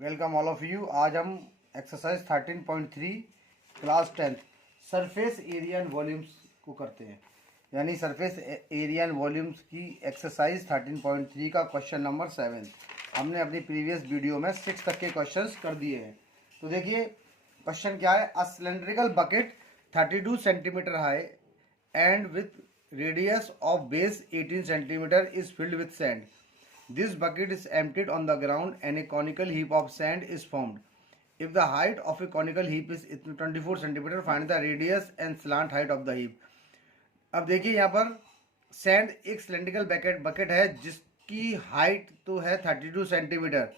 Welcome all of you. आज हम exercise 13.3 class 10th surface area and volumes को करते हैं, यानी सरफेस एरिया एंड वॉल्यूम्स की एक्सरसाइज 13.3 का क्वेश्चन नंबर 7। हमने अपनी प्रीवियस वीडियो में 6 तक के क्वेश्चंस कर दिए हैं। तो देखिए क्वेश्चन क्या है। A cylindrical bucket 32 centimetre high and with radius of base 18 centimetre is filled with sand. This bucket is emptied on the ground and a conical heap of sand is formed. If the height of a conical heap is 24 cm, find the radius and slant height of the heap. अब देखिए यहाँ पर sand एक cylindrical bucket है जिसकी height तो है 32 centimetre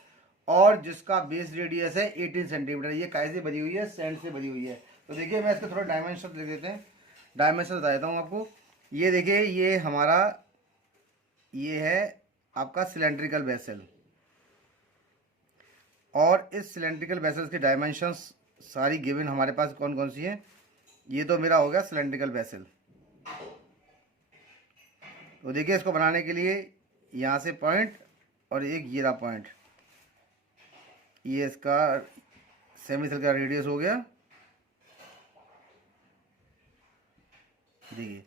और जिसका बेस रेडियस है 18 सेंटीमीटर। ये कैसे बनी हुई है? सैंड से बनी हुई है। तो देखिए मैं इसका थोड़ा डायमेंशन लिख देते हैं, डायमेंशन बता देता हूँ आपको। ये देखिए ये हमारा ये है आपका सिलेंड्रिकल वेसल, और इस सिलेंड्रिकल वेसल की डायमेंशंस सारी गिवन हमारे पास कौन कौन सी हैं। ये तो मेरा हो गया सिलेंड्रिकल वेसल। तो देखिए इसको बनाने के लिए यहाँ से पॉइंट और एक ये रहा पॉइंट, ये इसका सेमी सर्कल का रेडियस हो गया। देखिए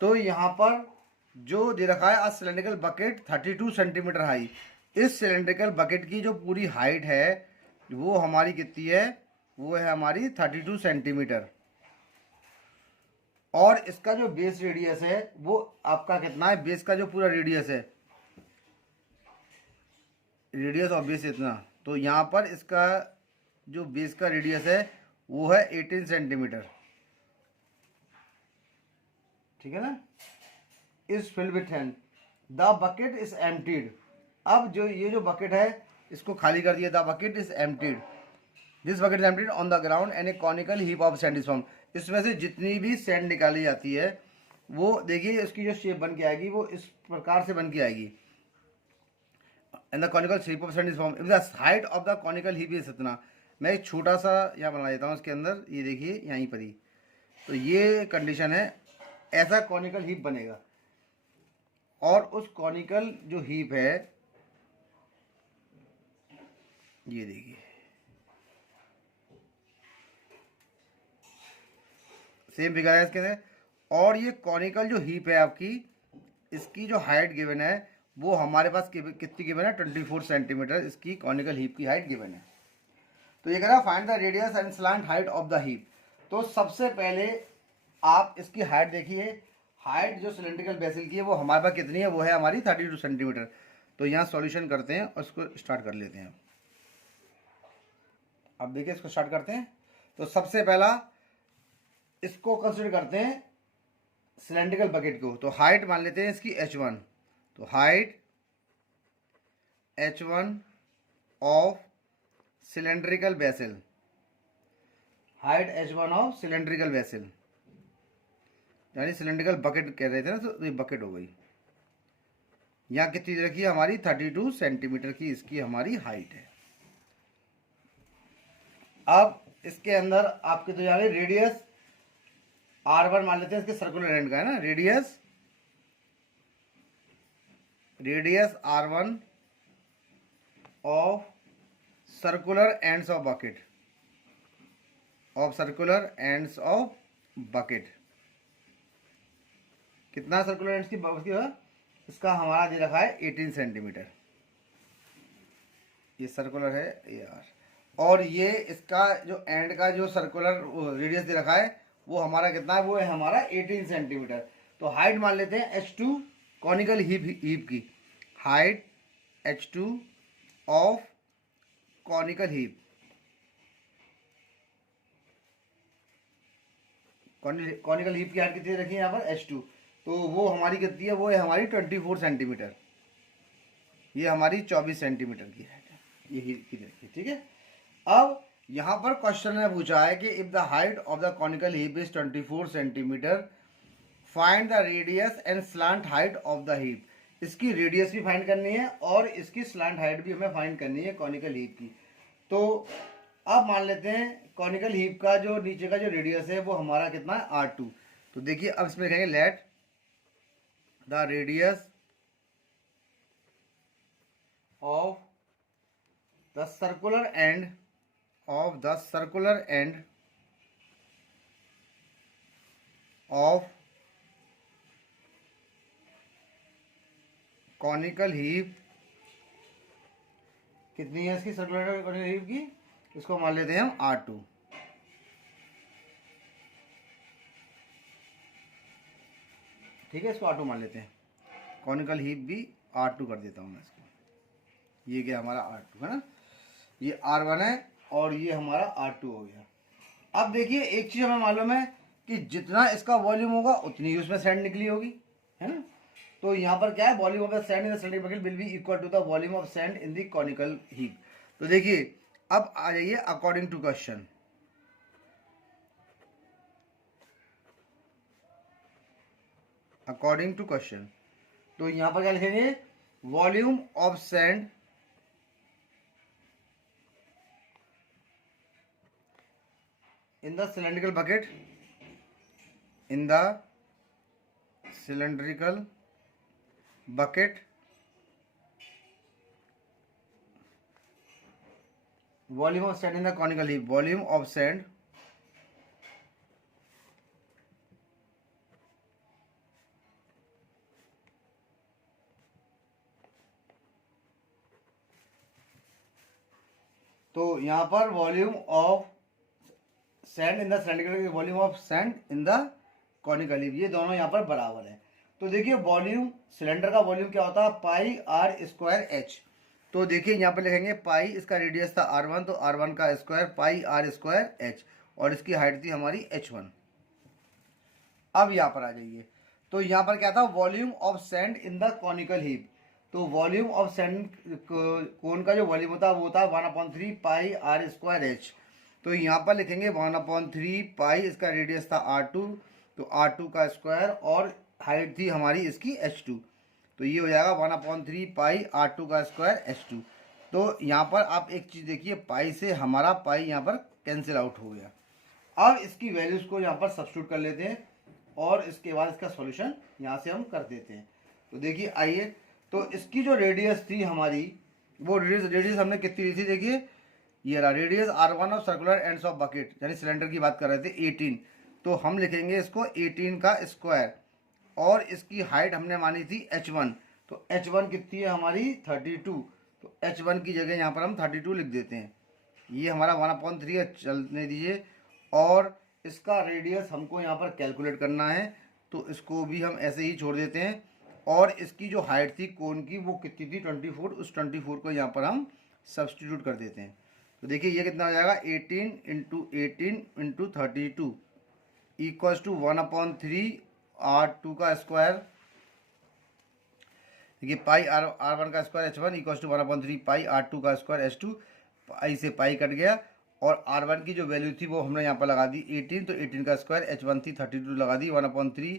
तो यहाँ पर जो दे रखा है a cylindrical bucket 32 centimetre high. इस सिलेंड्रिकल बकेट की जो पूरी हाइट है वो हमारी कितनी है? वो है हमारी 32 सेंटीमीटर, और इसका जो बेस रेडियस है वो आपका कितना है? बेस का जो पूरा रेडियस है, रेडियस ऑफ बेस इतना, तो यहाँ पर इसका जो बेस का रेडियस है वो है 18 सेंटीमीटर। ठीक है ना? Is filled with sand, the bucket is emptied. अब जो ये जो बकेट है इसको खाली कर दिया। The bucket is emptied, this bucket is emptied on the ground and A conical heap of sand is formed. इसमें से जितनी भी सैंड निकाली जाती है वो देखिए इसकी जो शेप बन के आएगी वो इस प्रकार से बन के आएगी। And the conical shape of sand is formed if the height of the conical heap is इतना। मैं एक छोटा सा यहाँ बना देता हूँ इसके अंदर, ये देखिए यहीं पर ही। तो ये कंडीशन है, ऐसा कॉनिकल हीप बनेगा, और उस कॉनिकल जो हीप है ये देखिए सेम फिगर है इसके अंदर। और ये कॉनिकल जो हीप है आपकी, इसकी जो हाइट गिवन है वो हमारे पास कितनी गिवन है? 24 सेंटीमीटर इसकी कॉनिकल हीप की हाइट गिवन है। तो ये कह रहा है find the radius and slant height of the heap. तो सबसे पहले आप इसकी हाइट देखिए। हाइट जो सिलेंड्रिकल बेसल की है वो हमारे पास कितनी है? वो है हमारी 32 सेंटीमीटर। तो यहाँ सॉल्यूशन करते हैं और इसको स्टार्ट कर लेते हैं। अब देखिए इसको स्टार्ट करते हैं। तो सबसे पहला इसको कंसिडर करते हैं सिलेंड्रिकल बकेट को। तो हाइट मान लेते हैं इसकी h1। तो height h1 of cylindrical vessel, height h1 of cylindrical vessel, यानी सिलेंड्रिकल बकेट कह रहे थे ना, तो ये बकेट हो गई। यहाँ कितनी रखी है? हमारी 32 सेंटीमीटर की इसकी हमारी हाइट है। अब इसके अंदर आपके तो यहाँ रेडियस R1 मान लेते हैं, इसके सर्कुलर एंड का है ना, radius R1 of circular ends of bucket, कितना सर्कुलर एंड्स की है? इसका हमारा दे रखा है 18 सेंटीमीटर। ये सर्कुलर है यार, और ये इसका जो एंड का जो सर्कुलर रेडियस दे रखा है वो हमारा कितना है? वो है हमारा 18 सेंटीमीटर। तो हाइट मान लेते हैं h2 कॉनिकल हीप की, height h2 of conical heap, conical heap की हाइट कितनी रखी है यहाँ पर? h2। तो वो हमारी कितनी है? वो है हमारी 24 सेंटीमीटर। ये हमारी 24 सेंटीमीटर की हाइट है, ये हीप की रखी। ठीक है। अब यहाँ पर क्वेश्चन ने पूछा है कि if the height of the conical heap is 24 centimetre, find the radius and slant height of the heap. इसकी रेडियस भी फाइंड करनी है और इसकी स्लांट हाइट भी हमें फाइंड करनी है कॉनिकल हीप की। तो अब मान लेते हैं कॉनिकल हीप का जो नीचे का जो रेडियस है वो हमारा कितना है? R2। तो देखिए अब इसमें लिखेंगे let the radius of the circular end of conical heap कितनी है इसकी सर्कुलर कॉनिकल हीप की, इसको मान लेते हैं हम R2। ठीक है, इसको R2 मान लेते हैं, कॉनिकल हीप भी R2 कर देता हूँ मैं इसको। ये क्या हमारा R2 है ना, ये R1 है और ये हमारा R2 हो गया। अब देखिए एक चीज़ हमें मालूम है कि जितना इसका वॉल्यूम होगा उतनी उसमें सैंड निकली होगी, है ना। तो यहाँ पर क्या है, volume of the sand in the cylindrical bucket will be equal to the volume of sand in the conical heap. तो देखिए अब आ जाइए according to question. According to question तो यहाँ पर क्या लिखेंगे, volume of sand in the cylindrical bucket, in the cylindrical bucket volume of sand in the conical heap, volume of sand तो यहाँ पर volume of sand in the cylindrical, volume of sand in the conical heap, ये दोनों यहाँ पर बराबर है। तो देखिए वॉल्यूम, सिलेंडर का वॉल्यूम क्या होता है, पाई आर स्क्वायर एच। तो देखिए यहाँ पर लिखेंगे पाई, इसका रेडियस था R1 तो R1 का square pi R square H, और इसकी हाइट थी हमारी H1। अब यहाँ पर आ जाइए, तो यहाँ पर क्या था, volume of sand in the conical heap. तो वॉल्यूम ऑफ सैंड कोन का जो वॉल्यूम होता है वो होता है 1/3 पाई आर स्क्वायर एच। तो यहाँ पर लिखेंगे 1/3 पाई, इसका रेडियस था R2 तो R2 का स्क्वायर और हाइट थी हमारी इसकी H2। तो ये हो जाएगा 1/3 पाई R2 का स्क्वायर H2। तो यहाँ पर आप एक चीज़ देखिए, पाई से हमारा पाई यहाँ पर कैंसिल आउट हो गया। अब इसकी वैल्यूज़ को यहाँ पर सब्स्टिट्यूट कर लेते हैं और इसके बाद इसका सॉल्यूशन यहाँ से हम कर देते हैं। तो देखिए आइए, तो इसकी जो रेडियस थी हमारी, वो रेडियस हमने कितनी ली थी, देखिए ये रहा radius R1 of circular ends of bucket, यानी सिलेंडर की बात कर रहे थे 18। तो हम लिखेंगे इसको 18 का स्क्वायर, और इसकी हाइट हमने मानी थी H1। तो H1 कितनी है हमारी 32। तो H1 की जगह यहाँ पर हम 32 लिख देते हैं। ये हमारा 1/3 है, चलने दीजिए। और इसका रेडियस हमको यहाँ पर कैलकुलेट करना है, तो इसको भी हम ऐसे ही छोड़ देते हैं। और इसकी जो हाइट थी कोन की वो कितनी थी 24, उस 24 को यहाँ पर हम सब्सटीट्यूट कर देते हैं। तो देखिए ये कितना हो जाएगा, 18 × 18 × 32 इक्वल्स टू 1/3 R2 का स्क्वायर। देखिए पाई R1 का square H1 equals to 1/3 pi R2 का स्क्वायर H2। पाई से पाई कट गया, और R1 की जो वैल्यू थी वो हमने यहाँ पर लगा दी 18, तो 18 का स्क्वायर H1 थी 32 लगा दी, 1/3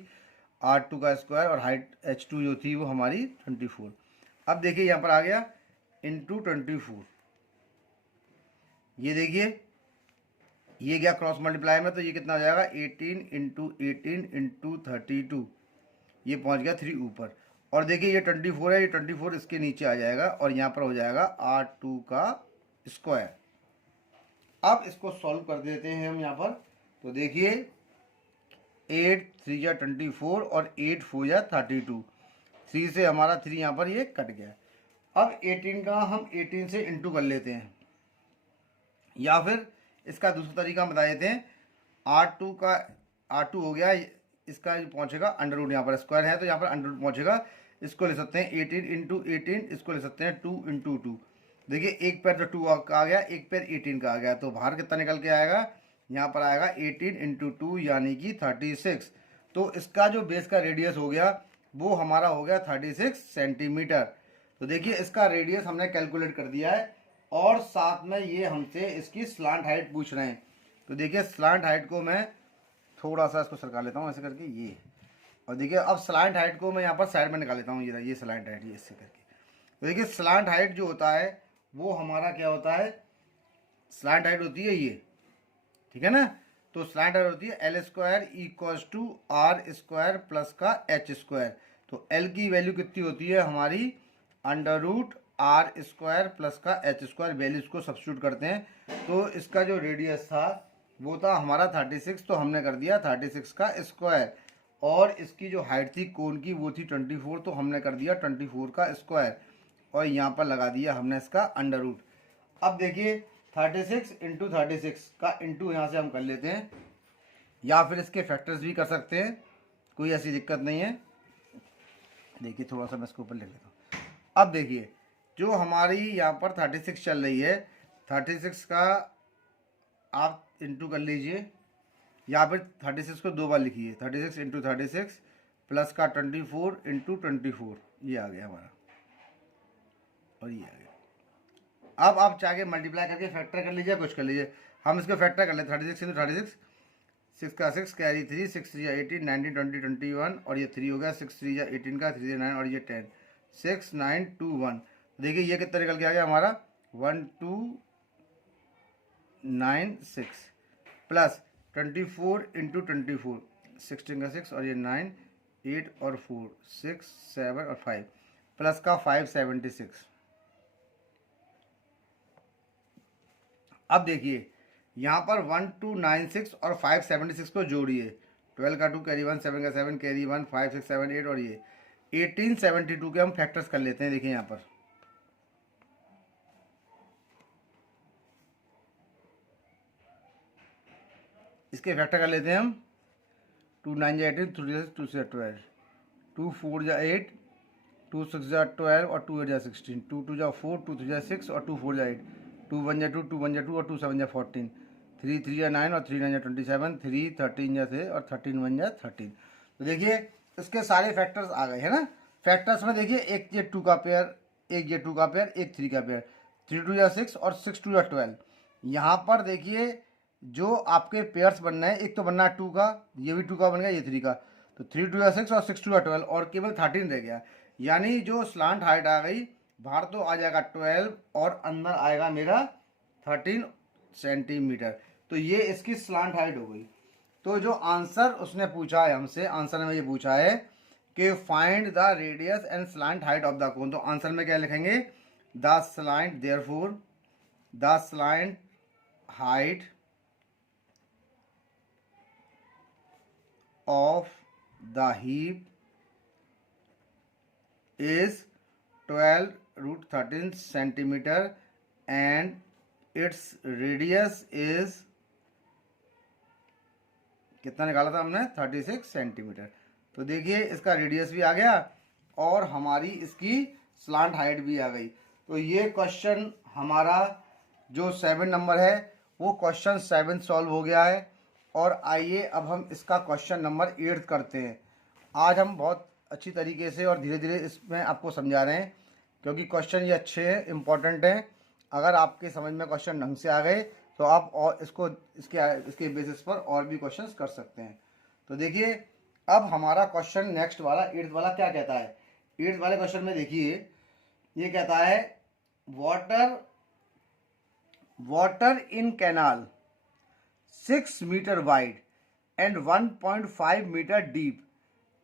R2 का स्क्वायर, और हाइट H2 जो थी वो हमारी 24। अब देखिए यहाँ पर आ गया इंटू 24। ये देखिए ये गया क्रॉस मल्टीप्लाई में, तो ये कितना हो जाएगा 18 × 18 × 32, ये पहुंच गया 3 ऊपर। और देखिए ये 24 है, ये 24 इसके नीचे आ जाएगा और यहाँ पर हो जाएगा R2 का स्क्वायर। अब इसको सॉल्व कर देते हैं हम यहाँ पर। तो देखिए 8 3 या 24 और 8 4 या 32, 3 से हमारा 3 यहाँ पर ये कट गया। अब 18 का हम 18 से इंटू कर लेते हैं, या फिर इसका दूसरा तरीका बता देते हैं। R2 का R2 हो गया, इसका पहुंचेगा अंडर रूट, यहाँ पर स्क्वायर है तो यहाँ पर अंडर रूट पहुंचेगा। इसको ले सकते हैं 18 × 18, इसको ले सकते हैं 2 × 2। देखिए एक पैर तो 2 का आ गया, एक पैर 18 का आ गया, तो बाहर कितना निकल के आएगा, यहाँ पर आएगा 18 × 2 यानी कि 36। तो इसका जो बेस का रेडियस हो गया वो हमारा हो गया 36 सेंटीमीटर। तो देखिए इसका रेडियस हमने कैलकुलेट कर दिया है, और साथ में ये हमसे इसकी स्लांट हाइट पूछ रहे हैं। तो देखिए स्लांट हाइट को मैं थोड़ा सा इसको सरका लेता हूँ ऐसे करके, ये, और देखिए अब स्लांट हाइट को मैं यहाँ पर साइड में निकाल लेता हूँ, ये स्लांट हाइट, ये इससे करके। तो देखिए स्लांट हाइट जो होता है वो हमारा क्या होता है, स्लांट हाइट होती है ये, ठीक है ना। तो स्लांट हाइट होती है L² equals to R² plus का H²। तो L की वैल्यू कितनी होती है हमारी under root R square plus का एच स्क्वायर, वैल्यूज को सब्स्टिट्यूट करते हैं। तो इसका जो रेडियस था वो था हमारा 36, तो हमने कर दिया 36 का स्क्वायर, और इसकी जो हाइट थी कोन की वो थी 24, तो हमने कर दिया 24 का स्क्वायर, और यहाँ पर लगा दिया हमने इसका अंडर रूट। अब देखिए 36 इंटू 36 का इंटू यहाँ से हम कर लेते हैं, या फिर इसके फैक्टर्स भी कर सकते हैं, कोई ऐसी दिक्कत नहीं है। देखिए थोड़ा सा मैं इसके ऊपर लिख लेता हूँ। अब देखिए जो हमारी यहाँ पर 36 चल रही है, 36 का आप इंटू कर लीजिए, या फिर 36 को दो बार लिखिए, 36 इंटू 36 प्लस का 24 इंटू 24, ये आ गया हमारा, और ये आ गया। अब आप चाहे मल्टीप्लाई करके फैक्टर कर लीजिए, कुछ कर लीजिए, हम इसको फैक्टर कर लेते हैं। 36 इंटू 36, 6 का 6 कैरी 3, 6 3 18, 19 20 21, और ये 3 हो गया, 6 3 18 का 3 9, और ये 10, 6 9 2 1। देखिए ये कितना निकल के आ गया हमारा 1 2 9 6 प्लस 24 इंटू 24, 16 का 6, और ये 9 8 और 4 6 7 और 5 प्लस का 576। अब देखिए यहाँ पर 1296 और 576 को जोड़िए, 12 का 2 कैरी 1, 7 का 7 कैरी 1, 5 6 7 8, और ये 1872 के हम फैक्टर्स कर लेते हैं। देखिए यहाँ पर इसके फैक्टर कर लेते हैं हम, 2 9 जा 18, 2 6 12, 2 4 जा 8, 2 6 जा 12, और 2 8 जा 16, 2 2 जा 4, 2 3 जा 6, और 2 4 जा 8, 2 1 जा 2, 2 1 जा 2, और 2 7 जा 14, 3 3 जा 9, और 3 9 जा 27, 3 13 जा 6, और 13 1 जा 13। तो देखिए इसके सारे फैक्टर्स आ गए हैं ना। फैक्टर्स में देखिए एक ये 2 का पेयर, एक ये 2 का पेयर, एक 3 का पेयर, 3 2 जा 6, और 6 2 जा 12। यहाँ पर देखिए जो आपके पेयर्स बनना है, एक तो बनना है 2 का, ये भी 2 का बन गया, ये 3 का, तो 3 2 जा 6 और 6 2 जा 12, और केवल 13 रह गया। यानी जो स्लांट हाइट आ गई, बाहर तो आ जाएगा 12 और अंदर आएगा मेरा 13 सेंटीमीटर। तो ये इसकी स्लांट हाइट हो गई। तो जो आंसर उसने पूछा है हमसे, आंसर में ये पूछा है कि find the radius and slant height of the cone. तो आंसर में क्या लिखेंगे, the slant, therefore the slant height of the heap is 12 root 13 centimeter and its radius is, कितना निकाला था हमने, 36 सेंटीमीटर। तो देखिए इसका रेडियस भी आ गया और हमारी इसकी स्लांट हाइट भी आ गई। तो ये क्वेश्चन हमारा जो 7 नंबर है वो क्वेश्चन 7 सॉल्व हो गया है। और आइए अब हम इसका क्वेश्चन नंबर 8 करते हैं। आज हम बहुत अच्छी तरीके से और धीरे धीरे इसमें आपको समझा रहे हैं, क्योंकि क्वेश्चन ये अच्छे हैं, इम्पोर्टेंट हैं। अगर आपके समझ में क्वेश्चन ढंग से आ गए तो आप और इसको इसके बेसिस पर और भी क्वेश्चंस कर सकते हैं। तो देखिए अब हमारा क्वेश्चन नेक्स्ट वाला 8th वाला क्या कहता है। 8th वाले क्वेश्चन में देखिए ये कहता है water in canal 6 metre wide and 1.5 metre deep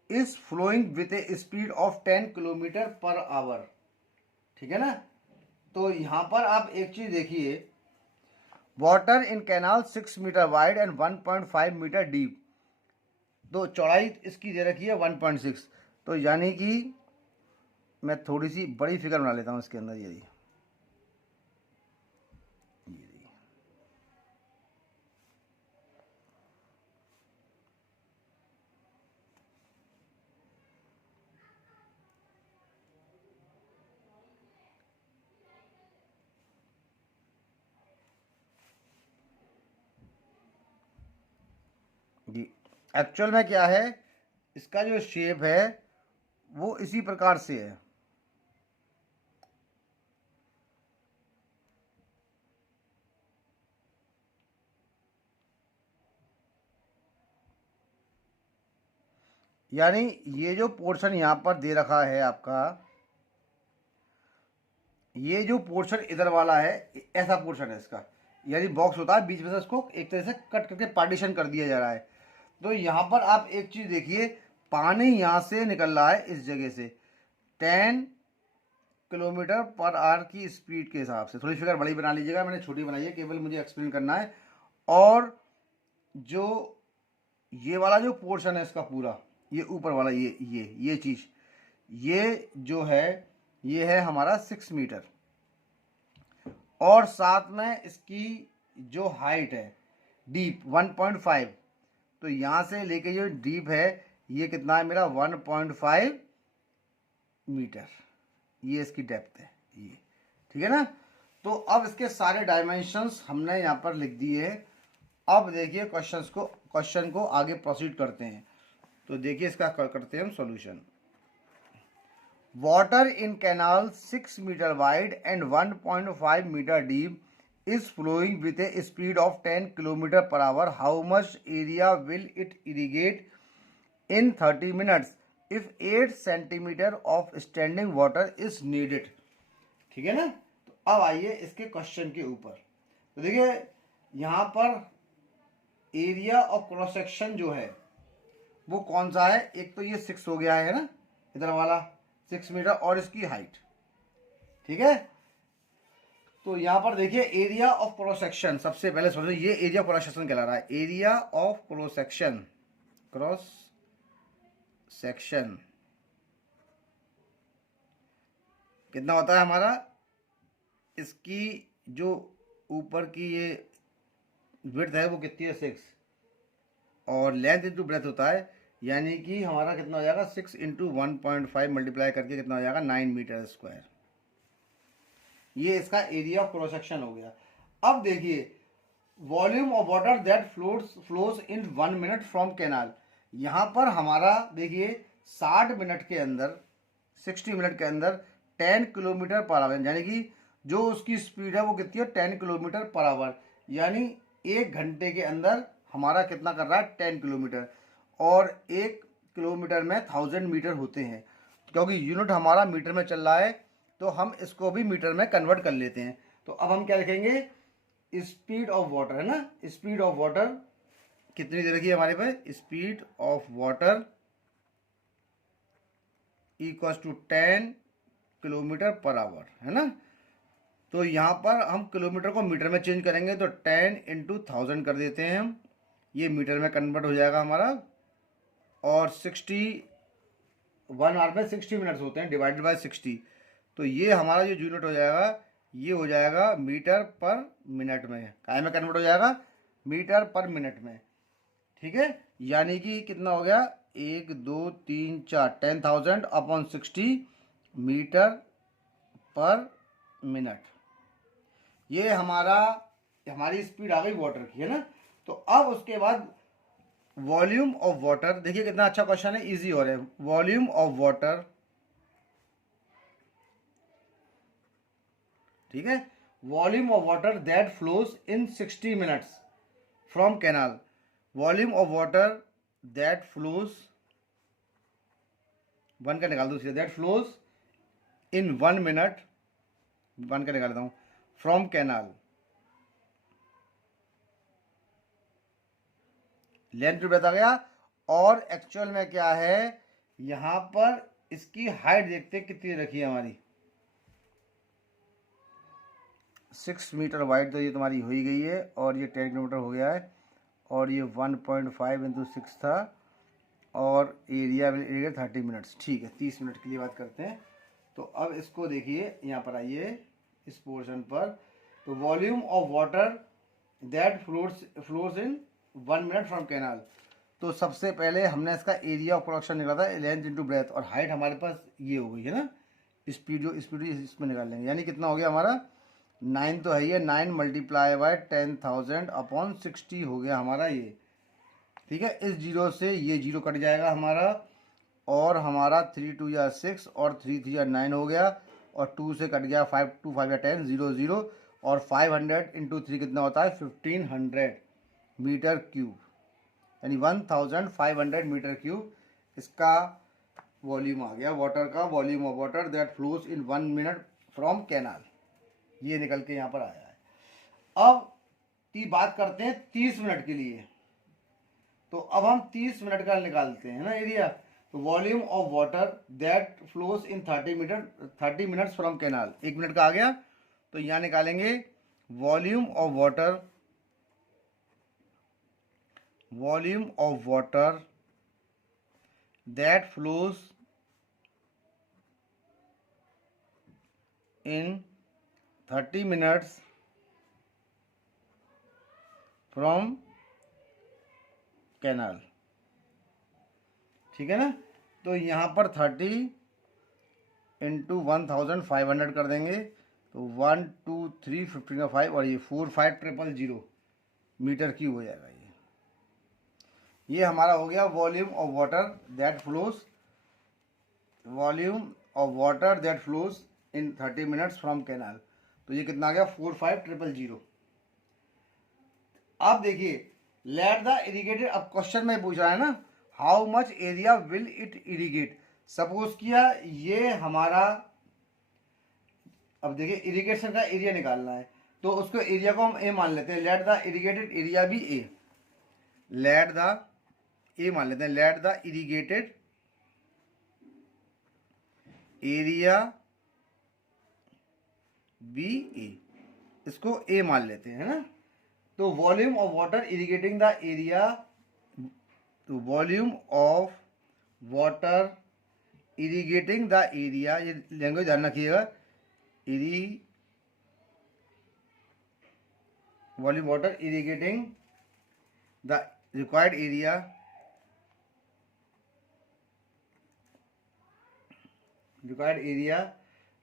is flowing with a speed of 10 kilometre per hour. ठीक है ना। तो यहां पर आप एक चीज देखिए, water in canal 6 metre wide and 1.5 metre deep, तो चौड़ाई इसकी दे रखी है 1.6। तो यानी कि मैं थोड़ी सी बड़ी फिगर बना लेता हूं इसके अंदर। ये जी एक्चुअल में क्या है, इसका जो शेप है वो इसी प्रकार से है। यानी ये जो पोर्शन यहाँ पर दे रखा है आपका, ये जो पोर्शन इधर वाला है ऐसा पोर्शन है इसका, यानी बॉक्स होता है बीच में से उसको एक तरह से कट करके पार्टीशन कर दिया जा रहा है। तो यहाँ पर आप एक चीज़ देखिए, पानी यहाँ से निकल रहा है इस जगह से, 10 किलोमीटर पर आवर की स्पीड के हिसाब से। थोड़ी फिगर बड़ी बना लीजिएगा, मैंने छोटी बनाई है, केवल मुझे एक्सप्लेन करना है। और जो ये वाला जो पोर्शन है इसका पूरा, ये ऊपर वाला ये चीज़, ये जो है ये है हमारा 6 मीटर। और साथ में इसकी जो हाइट है डीप 1.5, तो यहाँ से लेके जो डीप है ये कितना है मेरा 1.5 मीटर, ये इसकी डेप्थ है ये, ठीक है ना। तो अब इसके सारे डायमेंशंस हमने यहाँ पर लिख दिए हैं। अब देखिए क्वेश्चन को आगे प्रोसीड करते हैं। तो देखिए इसका करते हैं हम solution. Water in canal 6 metre wide and 1.5 metre deep is flowing with a speed of 10 km per hour. How much area will it irrigate in 30 minutes if 8 centimeter of standing water is needed? ठीक है ना। तो अब आइए इसके question के ऊपर। तो देखिए यहाँ पर एरिया ऑफ क्रॉस सेक्शन जो है वो कौन सा है, एक तो ये 6 हो गया है ना, इधर वाला 6 मीटर, और इसकी हाइट, ठीक है। तो यहाँ पर देखिए एरिया ऑफ क्रॉस सेक्शन, सबसे पहले समझो ये एरिया ऑफ क्रॉस सेक्शन कहला रहा है। एरिया ऑफ क्रॉस सेक्शन कितना होता है हमारा, इसकी जो ऊपर की ये विड्थ है वो कितनी है 6, और लेंथ इंटू ब्रेथ होता है, यानी कि हमारा कितना हो जाएगा 6 इंटू 1.5 मल्टीप्लाई करके कितना हो जाएगा 9 मीटर स्क्वायर। ये इसका एरिया ऑफ क्रॉस सेक्शन हो गया। अब देखिए volume of water that flows in 1 minute from canal, यहाँ पर हमारा देखिए 60 मिनट के अंदर 60 मिनट के अंदर 10 किलोमीटर पर आवर, यानी कि जो उसकी स्पीड है वो कितनी है 10 किलोमीटर पर आवर, यानी 1 घंटे के अंदर हमारा कितना कर रहा है 10 किलोमीटर। और 1 किलोमीटर में 1000 मीटर होते हैं, क्योंकि यूनिट हमारा मीटर में चल रहा है तो हम इसको भी मीटर में कन्वर्ट कर लेते हैं। तो अब हम क्या लिखेंगे, स्पीड ऑफ वाटर है ना, स्पीड ऑफ वाटर कितनी दे रखी है हमारे पास, speed of water equal to 10 kilometre per hour, है ना। तो यहाँ पर हम किलोमीटर को मीटर में चेंज करेंगे, तो 10 इंटू 1000 कर देते हैं हम, ये मीटर में कन्वर्ट हो जाएगा हमारा। और 1 आवर में 60 मिनट्स होते हैं, डिवाइडेड बाय 60, तो ये हमारा जो यूनिट हो जाएगा ये हो जाएगा मीटर पर मिनट में, काय में कन्वर्ट हो जाएगा मीटर पर मिनट में, ठीक है। यानी कि कितना हो गया 1 2 3 4 10,000 अपॉन 60 मीटर पर मिनट, ये हमारी स्पीड आ गई वाटर की, है ना। तो अब उसके बाद वॉल्यूम ऑफ वाटर, देखिए कितना अच्छा क्वेश्चन है, इजी हो रहा है। वॉल्यूम ऑफ वाटर, ठीक है, volume of water that flows in 60 minutes from canal, volume of water that flows, one का निकाल दो, that flows in 1 minute, one का निकाल देता हूं, from canal, length to breadth आ गया। और एक्चुअल में क्या है, यहां पर इसकी हाइट देखते हैं कितनी रखी है हमारी, 6 मीटर वाइड, तो ये तुम्हारी हो ही गई है, और ये 10 किलोमीटर हो गया है, और ये 1.5 इंटू 6 था, और एरिया 30 मिनट्स, ठीक है 30 मिनट के लिए बात करते हैं। तो अब इसको देखिए, यहाँ पर आइए इस पोर्शन पर, तो volume of water that flows in 1 minute from canal, तो सबसे पहले हमने इसका एरिया ऑफ प्रोडक्शन निकाला था, लेंथ इंटू ब्रेथ, और हाइट हमारे पास ये हो गई है ना, स्पीड इसमें निकाल लेंगे, यानी कितना हो गया हमारा 9 तो है ये, 9 मल्टीप्लाई बाय 10,000 अपॉन 60 हो गया हमारा ये, ठीक है। इस जीरो से ये जीरो कट जाएगा हमारा, और हमारा 3 2 या 6 और 3 3 या 9 हो गया, और 2 से कट गया 5 2 5 या 10 0 0, और 500 इंटू 3 कितना होता है 1500 मीटर क्यूब, यानी 1500 मीटर क्यूब इसका वॉल्यूम आ गया वाटर का, volume of water that flows in 1 minute from canal, ये निकल के यहाँ पर आया है। अब की बात करते हैं 30 मिनट के लिए, तो अब हम 30 मिनट का निकालते हैं ना एरिया। तो volume of water that flows in 30 minutes from canal, 1 minute का आ गया, तो यहाँ निकालेंगे volume of water that flows in 30 minutes from canal, ठीक है ना। तो यहाँ पर 30 इंटू 1500 कर देंगे, तो 1 2 3 15 का 5 और ये 45000 मीटर क्यूब हो जाएगा। ये हमारा हो गया volume of water that flows in 30 minutes from canal. तो ये कितना आ गया 45000। अब देखिए लेट द इरिगेटेड, अब क्वेश्चन में पूछ रहा है ना how much area will it irrigate. Suppose किया ये हमारा, अब देखिए इरिगेशन का एरिया निकालना है, तो उसको एरिया को हम ए मान लेते हैं, लेट द इरिगेटेड एरिया भी A, let the irrigated area be A, इसको ए मान लेते हैं, है ना। तो volume of water irrigating the area, तो volume of water irrigating the area, ये लैंग्वेज ध्यान रखिएगा, volume water irrigating the required area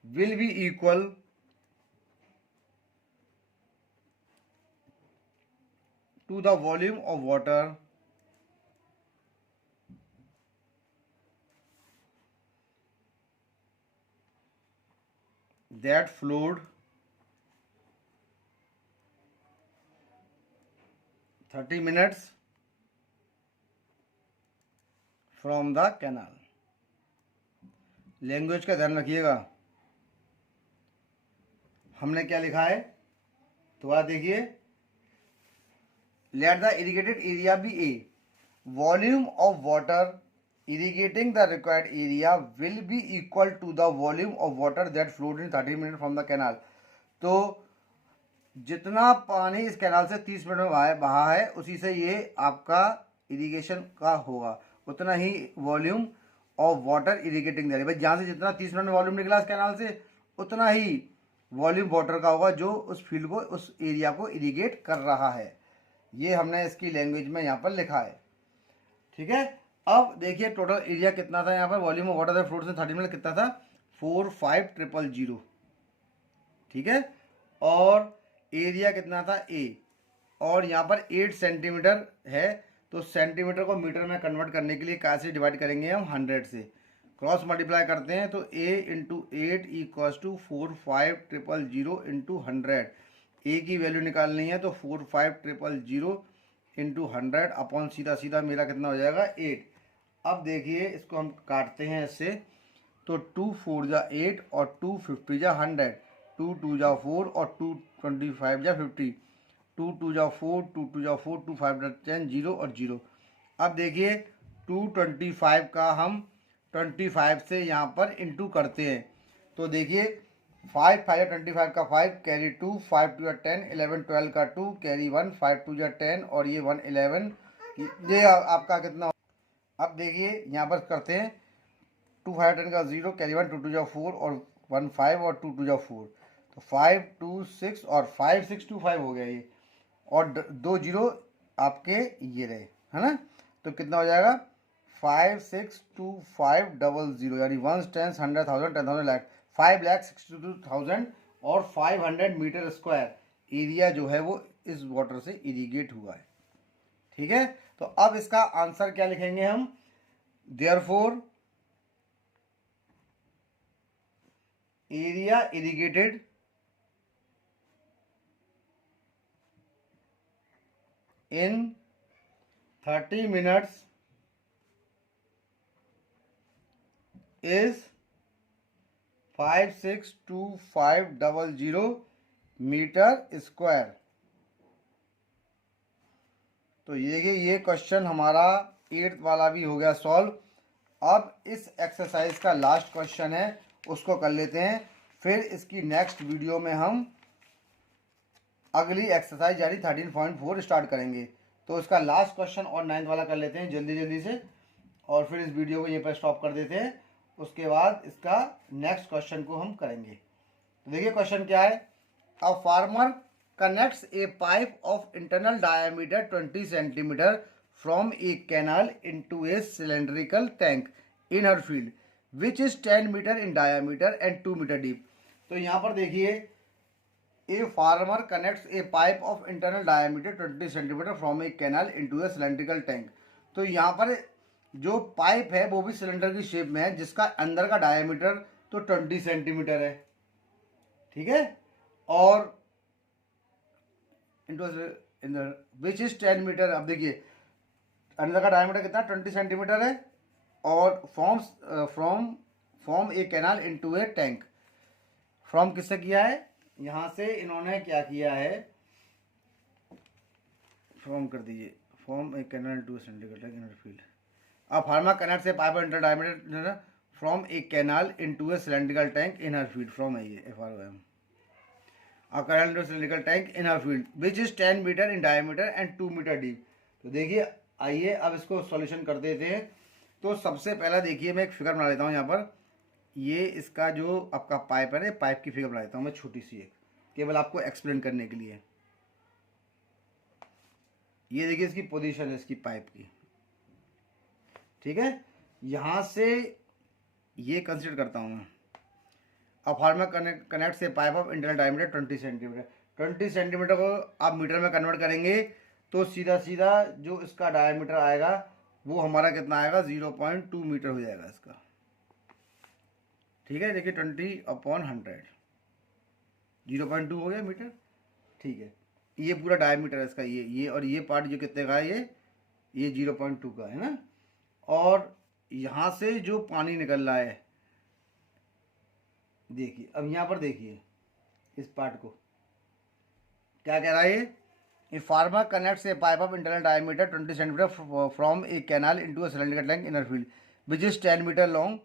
will be equal to the volume of water that flowed 30 minutes from the canal। Language का ध्यान रखिएगा, हमने क्या लिखा है, तो आप देखिए let the irrigated area be A, volume of water irrigating the required area will be equal to the volume of water that flowed in 30 minute from the canal. तो जितना पानी इस कैनाल से 30 मिनट में बहा है उसी से ये आपका इरिगेशन का होगा, उतना ही वॉल्यूम ऑफ वाटर इरिगेटिंग दे रही, भाई जहाँ से जितना 30 मिनट में वॉल्यूम निकला इस कैनाल से उतना ही वॉल्यूम वाटर का होगा जो उस फील्ड को, उस एरिया को इरिगेट कर रहा है। ये हमने इसकी लैंग्वेज में यहाँ पर लिखा है, ठीक है। अब देखिए टोटल एरिया कितना था, यहाँ पर वॉल्यूम ऑफ वाटर फ्लोड से 30 मिनट कितना था 45000, ठीक है। और एरिया कितना था ए, और यहाँ पर 8 सेंटीमीटर है, तो सेंटीमीटर को मीटर में कन्वर्ट करने के लिए कैसे डिवाइड करेंगे हम 100 से, क्रॉस मल्टीप्लाई करते हैं, तो a into 8 equals to 45000 into 100, A की वैल्यू निकालनी है, तो 45000 इंटू 100 अपॉन सीधा सीधा मेरा कितना हो जाएगा 8। अब देखिए इसको हम काटते हैं इससे, तो 2 4 जा 8 और 2 50 जा 100, 2 2 जा 4 और 2 25 जा 50, 2 2 जा 4, 2 2 जा 4, 2 5 जा 10, 0 और 0। अब देखिए 225 का हम 25 से यहाँ पर इंटू करते हैं, तो देखिए 5 5 या 25 का 5 कैरी 2, 5 2 या 10, 11 12 का 2 कैरी 1, 5 2 या 10 और ये 1 11, ये आपका कितना। अब देखिए यहाँ पर करते हैं 2 5 10 का 0 कैरी 1, 2 2 जा 4 और 1 5 और 2 2 जा 4, तो 5 2 6 और 5 6 2 5 हो गया ये, और 2 0 आपके ये रहे, है ना। तो कितना हो जाएगा 562500, यानी 1 10 100,000 10,000 लाख 5,62,000 और 500 मीटर स्क्वायर एरिया जो है वो इस वाटर से इरिगेट हुआ है, ठीक है। तो अब इसका आंसर क्या लिखेंगे हम, therefore area irrigated in 30 minutes is 562500 metre square. तो ये क्वेश्चन हमारा 8th वाला भी हो गया सॉल्व। अब इस एक्सरसाइज का लास्ट क्वेश्चन है, उसको कर लेते हैं, फिर इसकी नेक्स्ट वीडियो में हम अगली एक्सरसाइज यानी 13.4 स्टार्ट करेंगे। तो इसका लास्ट क्वेश्चन और 9th वाला कर लेते हैं जल्दी जल्दी से, और फिर इस वीडियो को यहीं पर स्टॉप कर देते हैं। उसके बाद इसका नेक्स्ट क्वेश्चन को हम करेंगे। तो देखिए क्वेश्चन क्या है। A farmer connects a pipe of internal diameter 20 centimetre from a canal into a cylindrical tank in her field which is 10 metre in diameter and 2 metre deep. तो यहाँ पर देखिए, a farmer connects a pipe of internal diameter 20 centimetre from a canal into a cylindrical tank. तो यहाँ पर जो pipe है वो भी सिलेंडर की शेप में है, जिसका अंदर का डायमीटर तो 20 सेंटीमीटर है, ठीक है, और इंटू विच इज 10 मीटर। अब देखिए अंदर का डायमीटर कितना 20 सेंटीमीटर है, और from a canal into A tank. From किससे किया है, यहां से इन्होंने क्या किया है, फ्रॉम कर दीजिए, from a canal into a cylindrical tank in her field. अब फार्मर कनेक्ट से pipe inter diameter from a canal into a cylindrical tank in her field from FROM a canal into cylindrical tank in her field which is 10 metre in diameter and 2 metre deep। तो देखिए आइए अब इसको solution कर देते हैं। तो सबसे पहला देखिए, मैं एक फिगर बना लेता हूँ यहाँ पर। ये इसका जो आपका पाइप है ना, पाइप की फिगर बना लेता हूँ मैं छोटी सी एक, केवल आपको एक्सप्लेन करने के लिए। ये देखिए इसकी पोजीशन है इसकी पाइप की, ठीक है। यहाँ से ये कंसिडर करता हूँ मैं। अब फार्मर कनेक्ट से pipe of internal diameter 20 centimetre. 20 centimetre को आप मीटर में कन्वर्ट करेंगे तो सीधा सीधा जो इसका डायमीटर आएगा वो हमारा कितना आएगा, 0.2 मीटर हो जाएगा इसका, ठीक है। देखिए 20/100 0.2 हो गया मीटर, ठीक है। ये पूरा डायमीटर है इसका, ये और ये पार्ट जो कितने का है, ये 0.2 का है ना। और यहाँ से जो पानी निकल रहा है, देखिए अब यहाँ पर देखिए इस पार्ट को क्या कह रहा है। ये farmer connects a pipe of internal diameter 20 centimetre from a canal into a cylindrical tank in her field which is 10 metre long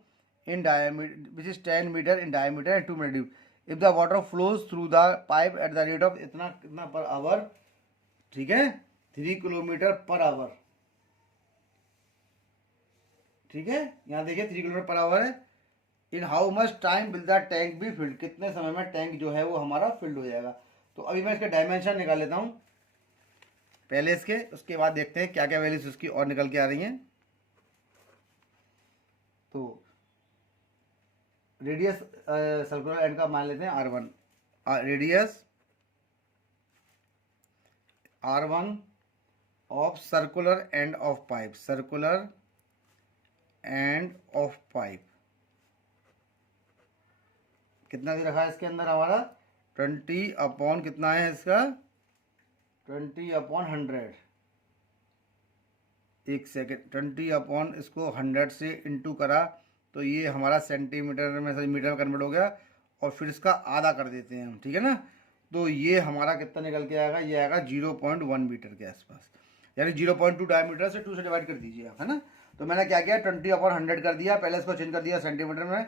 in diameter, which is 10 metre in diameter and 2 metre deep. If the water flows through the pipe at the rate of इतना कितना पर hour, ठीक है, 3 kilometre per hour, ठीक है। यहाँ देखिए 3 kilometre per hour है। In how much time will the tank be filled, कितने समय में टैंक जो है वो हमारा फिल्ड हो जाएगा। तो अभी मैं इसके डायमेंशन निकाल लेता हूँ पहले इसके, उसके बाद देखते हैं क्या क्या वैल्यूज उसकी और निकल के आ रही हैं। तो रेडियस सर्कुलर एंड का मान लेते हैं R1, radius R1 of circular end of pipe, circular end of pipe कितना दे रखा है इसके अंदर हमारा 20 अपॉन कितना है इसका 20/100। एक सेकेंड, 20 अपॉन इसको 100 से इंटू करा तो ये हमारा सेंटीमीटर में मीटर में कन्वर्ट हो गया, और फिर इसका आधा कर देते हैं हम, ठीक है ना। तो ये हमारा कितना निकल के आएगा, ये आएगा 0.1 मीटर के आसपास, यानी 0.2 डायमीटर से 2 से डिवाइड कर दीजिए आप, है ना। तो मैंने क्या किया 20/100 कर दिया, पहले इसको चेंज कर दिया सेंटीमीटर में,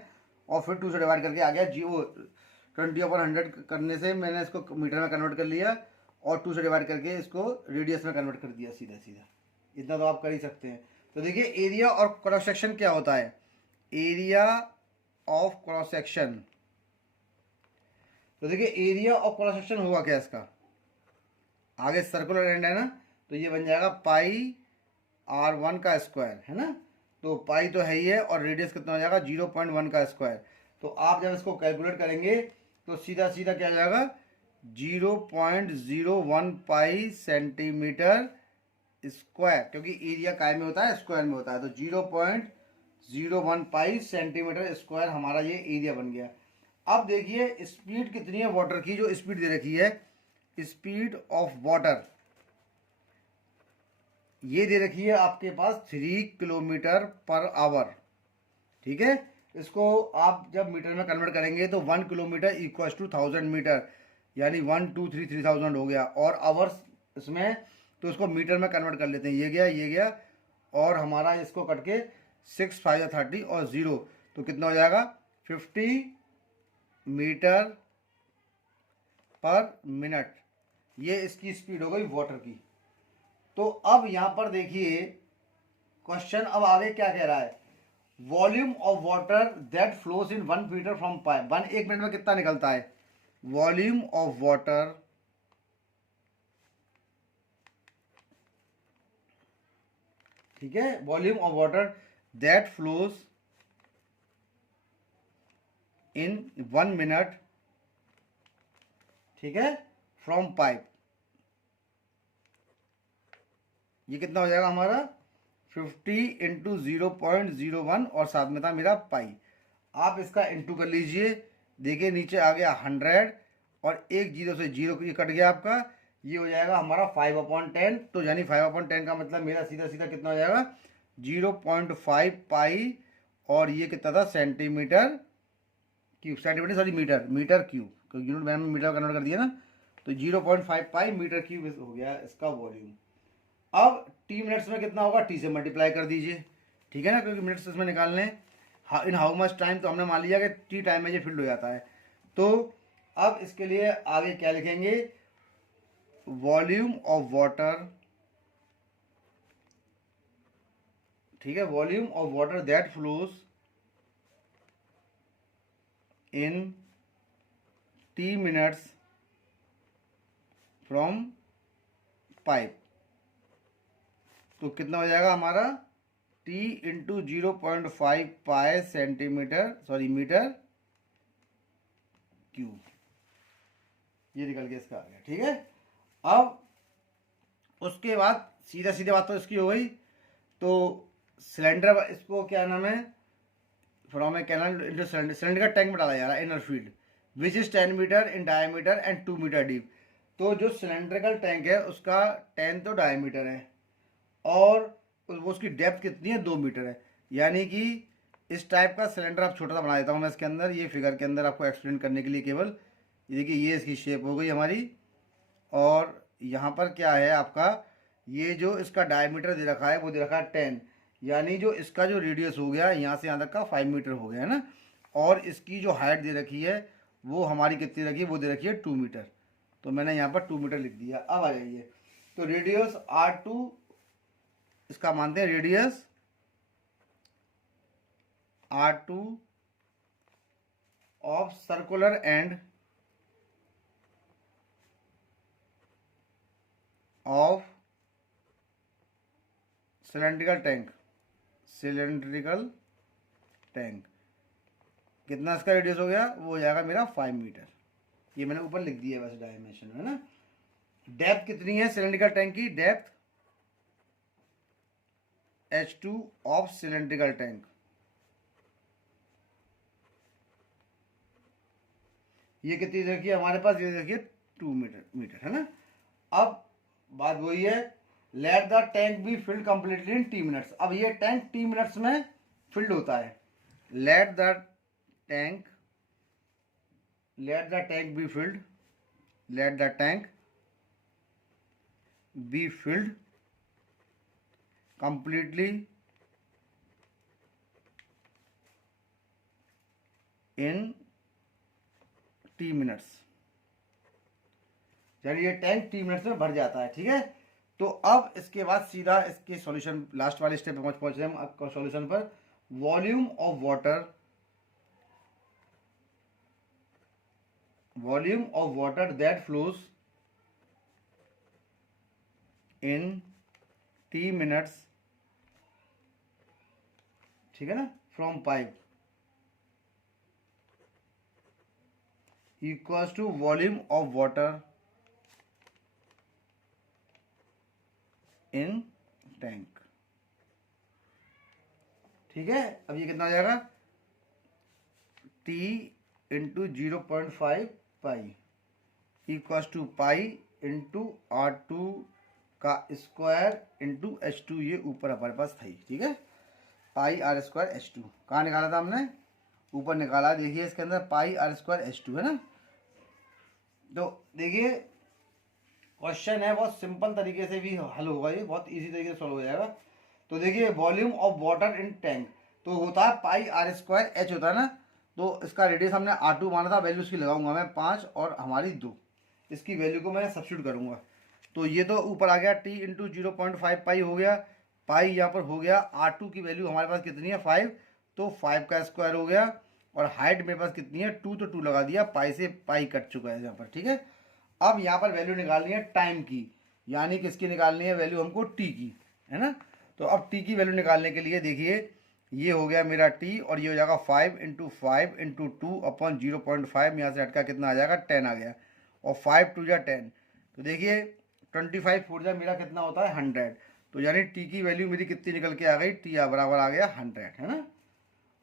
और फिर 2 से डिवाइड करके आ गया 20/100 करने से मैंने इसको मीटर में कन्वर्ट कर लिया, और 2 से डिवाइड करके इसको रेडियस में कन्वर्ट कर दिया सीधा सीधा। इतना तो आप कर ही सकते हैं। तो देखिए एरिया और क्रॉस सेक्शन क्या होता है, एरिया ऑफ क्रॉस सेक्शन। तो देखिए एरिया ऑफ क्रॉस सेक्शन होगा क्या इसका, आगे सर्कुलर एंड है ना, तो ये बन जाएगा पाई R1 का स्क्वायर, है ना। तो पाई तो है ही है, और रेडियस कितना हो जाएगा 0.1 का स्क्वायर। तो आप जब इसको कैलकुलेट करेंगे तो सीधा सीधा क्या आ जाएगा 0.01 पाई सेंटीमीटर स्क्वायर, क्योंकि एरिया काय में होता है, स्क्वायर में होता है। तो 0.01 पाई सेंटीमीटर स्क्वायर हमारा ये एरिया बन गया। अब देखिए स्पीड कितनी है वाटर की, जो स्पीड दे रखी है, स्पीड ऑफ वाटर ये दे रखी है आपके पास 3 किलोमीटर पर आवर, ठीक है। इसको आप जब मीटर में कन्वर्ट करेंगे तो 1 किलोमीटर इक्वल्स टू 1000 मीटर, यानी 1 2 3 3000 हो गया, और आवर्स इसमें, तो इसको मीटर में कन्वर्ट कर लेते हैं। ये गया, और हमारा इसको कट के 6 5 30 और 0 तो कितना हो जाएगा 50 मीटर पर मिनट। ये इसकी स्पीड हो गई वाटर की। तो अब यहां पर देखिए क्वेश्चन अब आगे क्या कह रहा है, volume of water that flows in 1 metre from pipe. 1 minute में कितना निकलता है, वॉल्यूम ऑफ वाटर ठीक है, volume of water that flows in 1 minute ठीक है फ्रॉम पाइप, ये कितना हो जाएगा हमारा 50 इंटू 0.01 और साथ में था मेरा पाई। आप इसका इंटू कर लीजिए, देखिए नीचे आ गया 100 और एक जीरो से जीरो ये कट गया आपका, ये हो जाएगा हमारा 5/10। तो यानी 5/10 का मतलब मेरा सीधा सीधा कितना हो जाएगा 0.5 पाई और ये कितना था centimetre cube, centimetre sorry metre cube, क्योंकि यूनिट मैंने मीटर कन्वर्ट कर दिया ना, तो 0.5 पाई मीटर क्यूब हो गया इसका वॉल्यूम। अब टी मिनट्स में कितना होगा, टी से मल्टीप्लाई कर दीजिए, ठीक है ना, क्योंकि मिनट्स इसमें निकालने इन हाउ मच टाइम, तो हमने मान लिया कि टी टाइम में ये फिल्ड हो जाता है। तो अब इसके लिए आगे क्या लिखेंगे, वॉल्यूम ऑफ वाटर ठीक है, volume of water that flows in T minutes from pipe, तो कितना हो जाएगा हमारा T into 0.5 pi centimetre sorry metre cube, ये निकल के इसका आ गया, ठीक है। अब उसके बाद सीधा सीधे बात तो इसकी हो गई। तो सिलेंडर इसको क्या नाम है, from a canal into cylinder का टैंक में डाला जा रहा है inner field which is 10 metre in diameter and 2 metre deep. तो जो सिलेंड्रिकल टैंक है उसका 10 तो डायमीटर है और उसकी डेप्थ कितनी है 2 मीटर है। यानी कि इस टाइप का सिलेंडर आप छोटा सा बना देता हूँ मैं इसके अंदर, ये फिगर के अंदर आपको एक्सप्लेन करने के लिए केवल। ये देखिए ये इसकी शेप हो गई हमारी, और यहाँ पर क्या है आपका, ये जो इसका डायमीटर दे रखा है वो दे रखा है 10, यानी जो इसका जो रेडियस हो गया यहाँ से यहाँ तक का 5 मीटर हो गया है ना, और इसकी जो हाइट दे रखी है वो हमारी कितनी रखी है, वो दे रखी है 2 मीटर। तो मैंने यहाँ पर 2 मीटर लिख दिया। अब आ जाइए, तो रेडियस R2 इसका मानते हैं radius R2 of circular end of cylindrical tank कितना इसका रेडियस हो गया, वो हो जाएगा मेरा 5 मीटर। ये मैंने ऊपर लिख दिया वैसे डायमेंशन है ना। डेप्थ कितनी है सिलेंड्रिकल टैंक की, depth H2 of cylindrical tank, ये कितनी रखिए हमारे पास, ये देखिए 2 मीटर है ना। अब बात वही है, let the tank be filled completely in T minutes. अब ये टैंक टी मिनट्स में फिल्ड होता है। Let the tank be filled, let the tank be filled completely in T minutes, यानी ये टैंक T मिनट्स में भर जाता है, ठीक है। तो अब इसके बाद सीधा इसके सॉल्यूशन लास्ट वाले स्टेप पे पहुंच रहे हैं हम आपका सॉल्यूशन पर। Volume of water that flows in T minutes, ठीक है ना, from pipe equals to volume of water in tank, ठीक है। अब ये कितना हो जाएगा T into 0.5 pi equals to pi into R2 का स्क्वायर इंटू H2, ये ऊपर हमारे पास था, ठीक है, पाई R स्क्वायर H2 कहाँ निकाला था हमने, ऊपर निकाला। देखिए इसके अंदर पाई R स्क्वायर H2 है ना। तो देखिए क्वेश्चन है बहुत सिंपल तरीके से भी हल होगा, ये बहुत इजी तरीके से सॉल्व हो जाएगा। तो देखिए volume of water in tank तो होता है पाई आर स्क्वायर एच होता है ना, तो इसका रेडियस हमने R2 माना था, वैल्यू इसकी लगाऊंगा मैं 5 और हमारी 2, इसकी वैल्यू को मैं सब्स्टिट्यूट करूंगा। तो ये तो ऊपर आ गया T इंटू 0.5 पाई हो गया, पाई यहाँ पर हो गया, R2 की वैल्यू हमारे पास कितनी है 5, तो 5 का स्क्वायर हो गया, और हाइट मेरे पास कितनी है 2, तो 2 लगा दिया, पाई से पाई कट चुका है यहाँ पर, ठीक है। अब यहाँ पर वैल्यू निकालनी है टाइम की, यानी किसकी निकालनी है वैल्यू हमको टी की, है ना। तो अब टी की वैल्यू निकालने के लिए देखिए ये हो गया मेरा टी, और ये हो जाएगा 5 इंटू 5 इंटू 2 अपॉन 0.5, यहाँ से हटका कितना आ जाएगा 10 आ गया, और 5 टू जा 10, तो देखिए 25 फुट जा मेरा कितना होता है 100, तो यानी टी की वैल्यू मेरी कितनी निकल के आ गई, टी बराबर आ गया 100, है ना।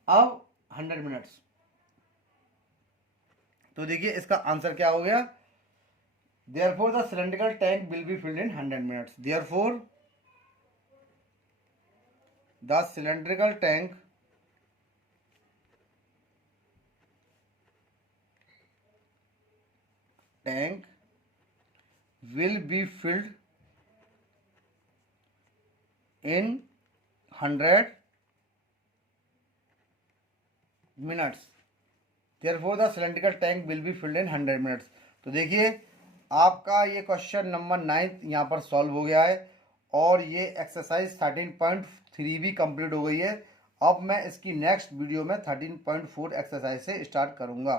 अब 100 मिनट्स, तो देखिए इसका आंसर क्या हो गया, therefore the cylindrical tank will be filled in 100 minutes. Therefore the cylindrical tank will be filled in 100 minutes. Therefore the cylindrical tank will be filled in 100 minutes. तो देखिए आपका ये क्वेश्चन नंबर 9 यहाँ पर सॉल्व हो गया है, और ये एक्सरसाइज 13.3 भी कंप्लीट हो गई है। अब मैं इसकी नेक्स्ट वीडियो में 13.4 एक्सरसाइज से स्टार्ट करूँगा।